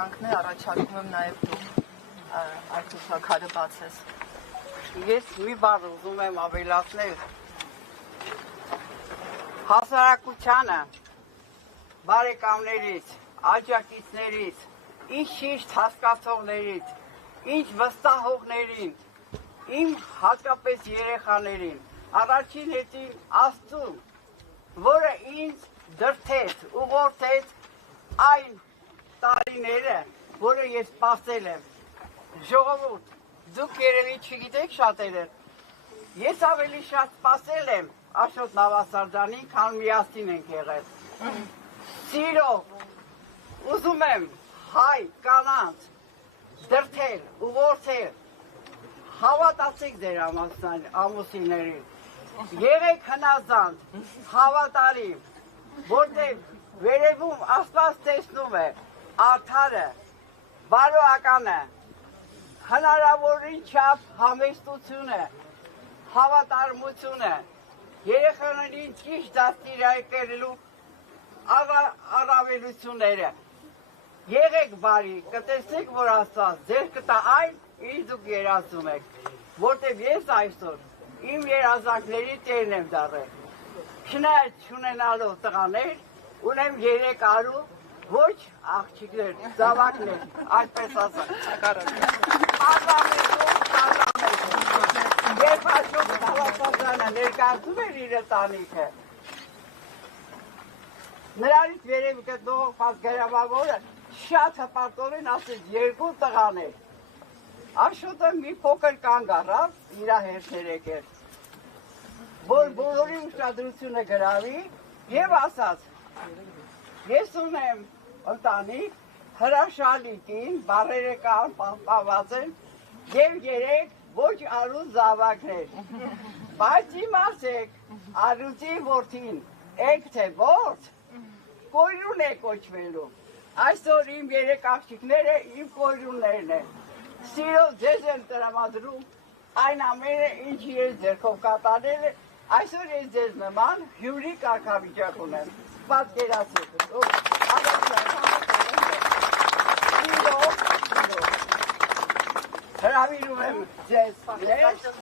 Անկներ առաջարկում եմ նաև դու այդ ուսակարը բացես։ Ես մի բառ ուզում եմ ավելացնել։ Հասարակությանը, բարեկամներից, աջակիցներից, ինչ ճիշտ հասկացողներից, ինչ վստահողներին, իմ հատկապես երեխաներին, առաջին հետին Աստծուն, որը ինձ դրդեց, ուղղորդեց այն տարիները, որը ես սպասել եմ։ Ժողովուրդ, դուք երևի չգիտեք շատերը, ես ավելի շատ սպասել եմ Աշոտ Նավասարդյանին, քան միասին ենք եղել։ Սիրով, ուզում եմ հայ կանանց դրդել, ուղղորդել, հավատացեք ձեր ամուսիններին, եղեք հնազանդ, հավատարիմ, որտեղ վերևում Աստված տեսնում է արդարը, բարոյականը, հնարավորին չափ համեստությունը, հավատարմությունը, երեխաներին ճիշտ դաստիարակելու առավելությունները։ Եղեք բարի, կտեսնեք, որ Աստված ձեր կտա այն, ինչ դուք երազում եք, որտեղ ես այսօր իմ երազանքների տերն եմ դառել։ Չնայած չունենալով տղաներ, ունեմ 3 արու, ոչ աղջիկներ, զավակներ, այսպես ասած։ Երբ Աշոտ Նավասարդյանը ներկայացում էր իր ընտանիքը, նրանից վերև գտնվող պատգամավորը շատ հպարտորեն ասեց 2 տղաներ։ Աշոտը մի փոքր կանգ առավ, իր հերթեր եկել, որ բոլորի ուշադրությունը գրավի եւ ասաց. ես ունեմ ընտանիք, հրաշալի կին, բառերը կան, պահպանված են եւ 3 ոչ արու զավակներ։ Բայց իմացեք, արուծի որդին, եք թե ворդ, կոյրուն է կոչվելու։ Այսօր իմ 3 աղջիկները իմ կոյրուններն են։ Սիրով ձեզ եմ տրամադրում այն ամենը, ինչ ես ձեռքով կատարել է, այսօր ես ձեզ նման հյուրի կարգավիճակ ունեմ։ Պատկերացրեք։ Հրավիրում եմ ձեզ։